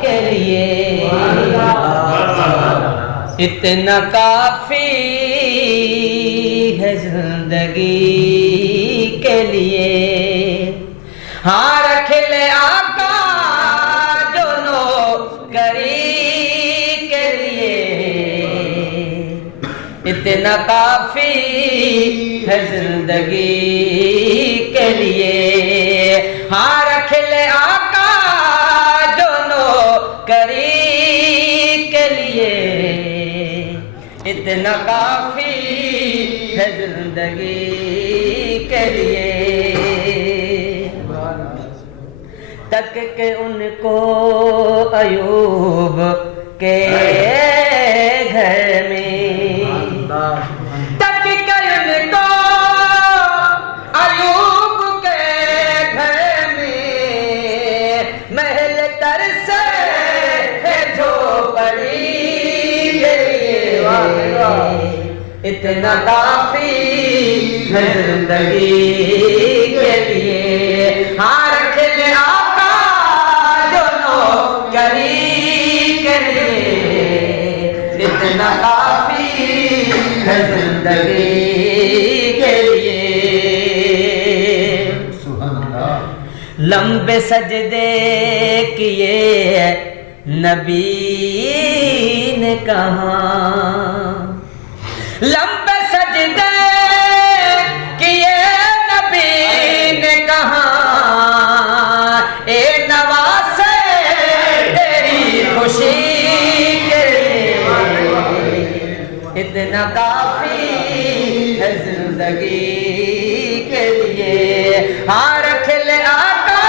के लिए, इतना काफी है जिंदगी के लिए। हाँ रख ले आका जो नौकरी के लिए, इतना काफी है जिंदगी के लिए। हाँ रख ले आका जो नौकरी के लिए, इतना काफी है जिंदगी के लिए। तक के उनको अयूब के घर में, तक के उनको अयूब के घर में, महल तरसे है झोपड़ी के लिए, इतना काफी है जिंदगी के लिए। हाँ रख ले आका जो नौकरी के लिए, इतना काफी है जिंदगी के लिए। लंबे सजदे किए नबी ने कहा, लंबे सजदे किए नबी ने कहा, ए नवासे तेरी खुशी के लिए, इतना काफी है जिंदगी के लिए। हाँ रख ले आका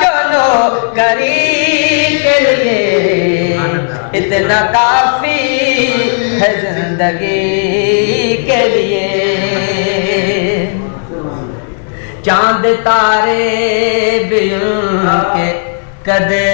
जो नौकरी के लिए, इतना काफी है जिंदगी के लिए। चांद तारे भी उनके कदे